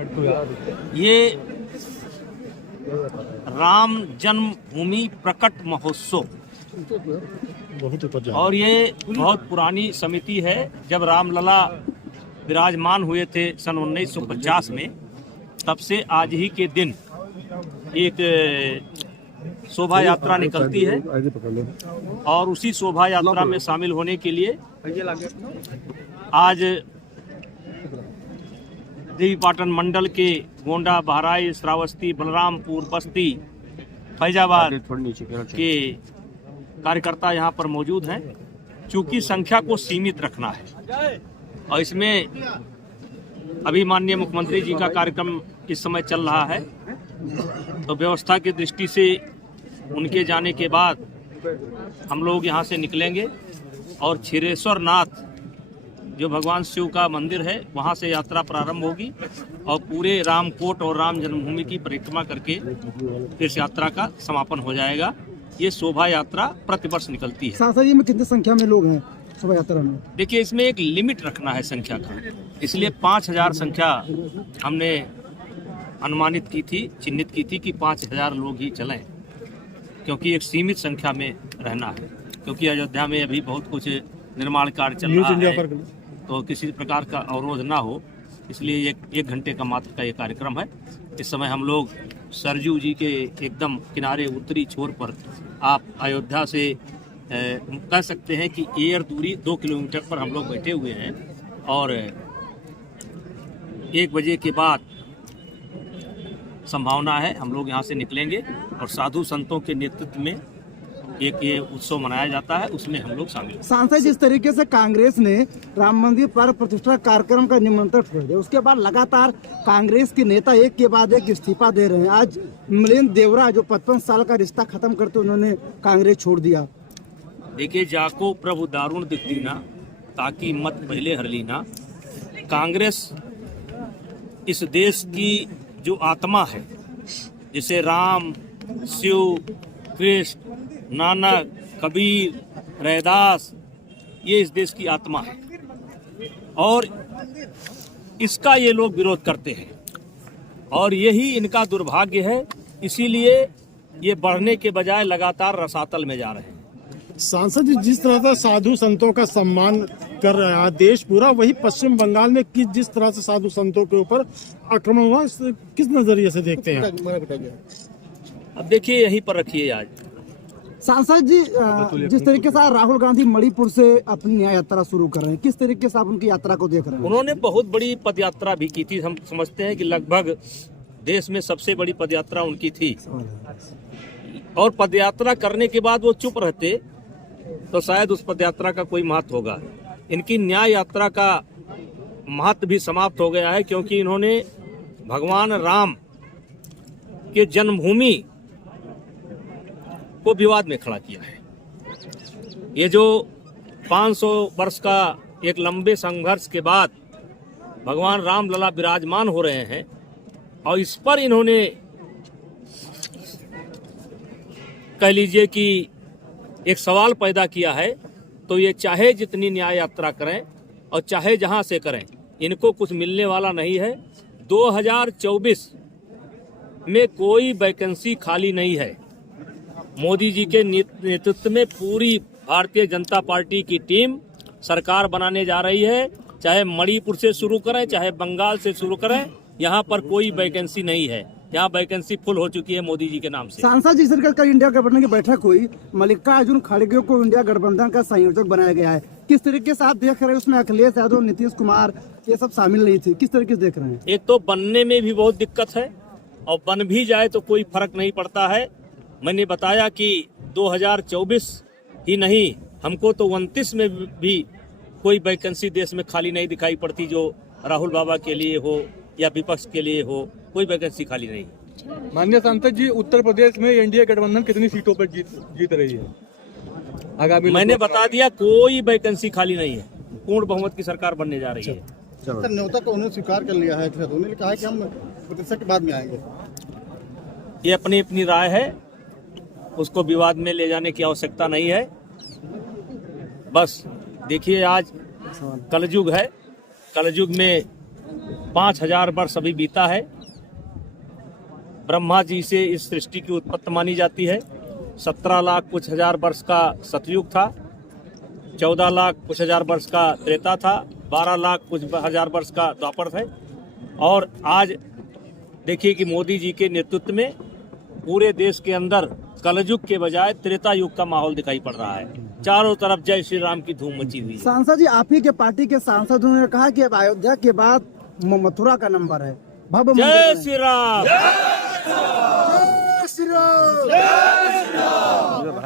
ये राम जन्मभूमि प्रकट महोत्सव और ये बहुत पुरानी समिति है। जब रामलला विराजमान हुए थे सन 1950 में, तब से आज ही के दिन एक शोभा यात्रा निकलती है और उसी शोभा यात्रा में शामिल होने के लिए आज देवीपाटन मंडल के गोंडा, बहराइच, श्रावस्ती, बलरामपुर, बस्ती, फैजाबाद के कार्यकर्ता यहाँ पर मौजूद हैं। चूंकि संख्या को सीमित रखना है और इसमें अभी माननीय मुख्यमंत्री जी का कार्यक्रम इस समय चल रहा है, तो व्यवस्था की दृष्टि से उनके जाने के बाद हम लोग यहाँ से निकलेंगे और क्षीरेश्वर नाथ जो भगवान शिव का मंदिर है वहाँ से यात्रा प्रारंभ होगी और पूरे रामकोट और राम जन्मभूमि की परिक्रमा करके इस यात्रा का समापन हो जाएगा। ये शोभा यात्रा प्रतिवर्ष निकलती है। सांसद जी में कितनी संख्या में लोग हैं शोभा यात्रा में? देखिए, इसमें एक लिमिट रखना है संख्या का, इसलिए 5000 संख्या हमने अनुमानित की थी, चिन्हित की थी कि 5000 लोग ही चलें, क्योंकि एक सीमित संख्या में रहना है। क्योंकि अयोध्या में अभी बहुत कुछ निर्माण कार्य चल रहा है, तो किसी प्रकार का अवरोध ना हो, इसलिए एक घंटे का मात्र का ये कार्यक्रम है। इस समय हम लोग सरजू जी के एकदम किनारे उत्तरी छोर पर, आप अयोध्या से कह सकते हैं कि एयर दूरी 2 किलोमीटर पर हम लोग बैठे हुए हैं और 1 बजे के बाद संभावना है हम लोग यहाँ से निकलेंगे और साधु संतों के नेतृत्व में एक ये उत्सव मनाया जाता है, उसमें हम लोग शामिल हैं। सांसद, जिस तरीके से कांग्रेस ने राम मंदिर प्राण प्रतिष्ठा कार्यक्रम का निमंत्रण छोड़ दिया, उसके बाद लगातार कांग्रेस के नेता एक के बाद एक इस्तीफा दे रहे हैं। आज मिलिंद देवरा जो 55 साल का रिश्ता खत्म करते उन्होंने कांग्रेस छोड़ दिया। देखिए, जाको प्रभु दारुण दिख दीना, ताकि मत पहले हर लीना। कांग्रेस इस देश की जो आत्मा है, जिसे राम, शिव, कृष्ण, नानक, कबीर, रैदास, ये इस देश की आत्मा है और इसका ये लोग विरोध करते हैं और यही इनका दुर्भाग्य है। इसीलिए ये बढ़ने के बजाय लगातार रसातल में जा रहे हैं। सांसद जी, जिस तरह से साधु संतों का सम्मान कर रहा है देश पूरा, वही पश्चिम बंगाल में जिस तरह से साधु संतों के ऊपर आक्रमण हुआ, किस नजरिए से देखते हैं? अब देखिए, यहीं पर रखिए। आज सांसद जी, जिस तरीके से राहुल गांधी मणिपुर से अपनी न्याय यात्रा शुरू कर रहे हैं, किस तरीके से आप उनकी यात्रा को देख रहे हैं? उन्होंने बहुत बड़ी पदयात्रा भी की थी। हम समझते हैं कि लगभग देश में सबसे बड़ी पदयात्रा उनकी थी और पदयात्रा करने के बाद वो चुप रहते तो शायद उस पदयात्रा का कोई महत्व होगा। इनकी न्याय यात्रा का महत्व भी समाप्त हो गया है, क्योंकि इन्होंने भगवान राम के जन्मभूमि को विवाद में खड़ा किया है। ये जो 500 वर्ष का एक लंबे संघर्ष के बाद भगवान रामलला विराजमान हो रहे हैं और इस पर इन्होंने कह लीजिए कि एक सवाल पैदा किया है, तो ये चाहे जितनी न्याय यात्रा करें और चाहे जहां से करें, इनको कुछ मिलने वाला नहीं है। 2024 में कोई वैकेंसी खाली नहीं है। मोदी जी के नेतृत्व में पूरी भारतीय जनता पार्टी की टीम सरकार बनाने जा रही है। चाहे मणिपुर से शुरू करें, चाहे बंगाल से शुरू करें, यहाँ पर कोई वैकेंसी नहीं है। यहाँ वैकेंसी फुल हो चुकी है मोदी जी के नाम से। सांसद जी, सरकार का इंडिया गठबंधन की बैठक हुई, मल्लिकार्जुन खड़गे को इंडिया गठबंधन का संयोजक बनाया गया है। किस तरीके से आप देख रहे हैं? उसमें अखिलेश यादव, नीतीश कुमार ये सब शामिल नहीं थे, किस तरीके से देख रहे हैं? एक तो बनने में भी बहुत दिक्कत है और बन भी जाए तो कोई फर्क नहीं पड़ता है। मैंने बताया कि 2024 ही नहीं, हमको तो 29 में भी कोई वैकेंसी देश में खाली नहीं दिखाई पड़ती, जो राहुल बाबा के लिए हो या विपक्ष के लिए हो, कोई वैकेंसी खाली नहीं। माननीय सांसद जी, उत्तर प्रदेश में एनडीए गठबंधन कितनी सीटों पर जीत रही है आगामी? मैंने बता दिया, कोई वैकेंसी खाली नहीं है। पूर्ण बहुमत की सरकार बनने जा रही है। सर, न्योता को उन्होंने स्वीकार कर लिया है, उन्होंने कहा कि हम प्रतिष्ठा के बाद में आएंगे। ये अपनी अपनी राय है, उसको विवाद में ले जाने की आवश्यकता नहीं है। बस देखिए, आज कलयुग है, कलयुग में 5000 वर्ष अभी बीता है। ब्रह्मा जी से इस सृष्टि की उत्पत्ति मानी जाती है। 17 लाख कुछ हजार वर्ष का सतयुग था, 14 लाख कुछ हजार वर्ष का त्रेता था, 12 लाख कुछ हजार वर्ष का द्वापर था। और आज देखिए कि मोदी जी के नेतृत्व में पूरे देश के अंदर कलयुग के बजाय त्रेता युग का माहौल दिखाई पड़ रहा है। चारों तरफ जय श्री राम की धूम मची हुई है। सांसद जी, आप ही के पार्टी के सांसदों ने कहा कि अब अयोध्या के बाद मथुरा का नंबर है। भव्य जय मंदिर श्री राम। जय श्री राम।